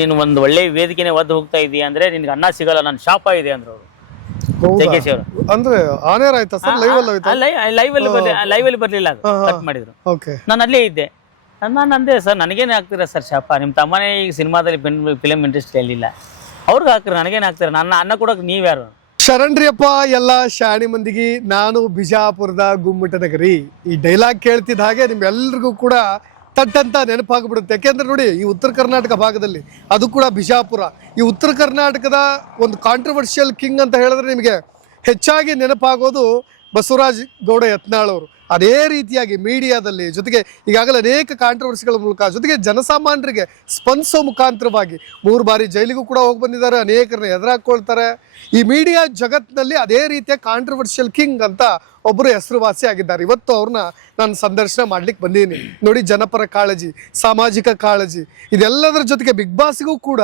ನೀನು ಒಂದು ಒಳ್ಳೆ ವೇದಿಕೆನೆ ಒದ್ದು ಹೋಗ್ತಾ ಇದೀಯ ಅಂದ್ರೆ ನಿನ್ಗೆ ಅನ್ನ ಸಿಗಲ್ಲ, ನನ್ನ ಶಾಪ ಇದೆ ಅಂದ್ರು ಅವರು. ಜಗ್ಗೇಶ್ ಅವರು ಅಂದ್ರೆ ಆನ್ ಏರ್ ಆಯ್ತಾ ಸರ್? ಲೈವ್ ಅಲ್ಲಿ ಆಯ್ತಾ? ಲೈವ್ ಅಲ್ಲಿ ಬರ್ಲಿಲ್ಲ, ಅದು ಕಟ್ ಮಾಡಿದ್ರು. ಓಕೆ. ನಾನು ಅಲ್ಲೇ ಇದ್ದೆ. ನಾನು ಅಂದೆ, ಸರ್ ನನಗೇನೆ ಆಗ್ತೀರಾ ಸರ್ ಶಾಪ? ನಿಮ್ಮ ತಮ್ಮನೇ ಈಗ ಸಿನಿಮಾದಲ್ಲಿ ಫಿಲಮ್ ಇಂಡಸ್ಟ್ರಿಯಲ್ಲಿ ಇಲ್ಲ, ಅವ್ರಿಗೆ ಹಾಕ್ತಾರೆ, ನನಗೇನು ಹಾಕ್ತಾರೆ? ನನ್ನ ಅನ್ನ ಕೊಡೋಕೆ ನೀವ್ಯಾರು? ಶರಣ್ರಿಯಪ್ಪ ಎಲ್ಲ ಶಾಣಿ ಮಂದಿಗೆ, ನಾನು ಬಿಜಾಪುರದ ಗುಮ್ಮಟನಗರಿ. ಈ ಡೈಲಾಗ್ ಕೇಳ್ತಿದ್ದ ಹಾಗೆ ನಿಮ್ಗೆಲ್ರಿಗೂ ಕೂಡ ತಟ್ಟಂತ ನೆನಪಾಗ್ಬಿಡುತ್ತೆ. ಯಾಕೆಂದ್ರೆ ನೋಡಿ, ಈ ಉತ್ತರ ಕರ್ನಾಟಕ ಭಾಗದಲ್ಲಿ, ಅದು ಕೂಡ ಬಿಜಾಪುರ, ಈ ಉತ್ತರ ಕರ್ನಾಟಕದ ಒಂದು ಕಾಂಟ್ರವರ್ಷಿಯಲ್ ಕಿಂಗ್ ಅಂತ ಹೇಳಿದ್ರೆ ನಿಮಗೆ ಹೆಚ್ಚಾಗಿ ನೆನಪಾಗೋದು ಬಸವರಾಜ್ ಗೌಡ ಯತ್ನಾಳ್ ಅವರು. ಅದೇ ರೀತಿಯಾಗಿ ಮೀಡಿಯಾದಲ್ಲಿ, ಜೊತೆಗೆ ಈಗಾಗಲೇ ಅನೇಕ ಕಾಂಟ್ರವರ್ಸಿಗಳ ಮೂಲಕ, ಜೊತೆಗೆ ಜನಸಾಮಾನ್ಯರಿಗೆ ಸ್ಪಂದಿಸೋ ಮುಖಾಂತರವಾಗಿ 3 ಬಾರಿ ಜೈಲಿಗೂ ಕೂಡ ಹೋಗಿ ಬಂದಿದ್ದಾರೆ, ಅನೇಕರನ್ನ ಎದುರಾಕೊಳ್ತಾರೆ. ಈ ಮೀಡಿಯಾ ಜಗತ್ತಿನಲ್ಲಿ ಅದೇ ರೀತಿಯ ಕಾಂಟ್ರವರ್ಷಿಯಲ್ ಕಿಂಗ್ ಅಂತ ಒಬ್ಬರು ಹೆಸರುವಾಸಿ ಆಗಿದ್ದಾರೆ. ಇವತ್ತು ಅವ್ರನ್ನ ನಾನು ಸಂದರ್ಶನ ಮಾಡ್ಲಿಕ್ಕೆ ಬಂದೀನಿ. ನೋಡಿ, ಜನಪರ ಕಾಳಜಿ, ಸಾಮಾಜಿಕ ಕಾಳಜಿ, ಇದೆಲ್ಲದರ ಜೊತೆಗೆ ಬಿಗ್ ಬಾಸ್ಗೂ ಕೂಡ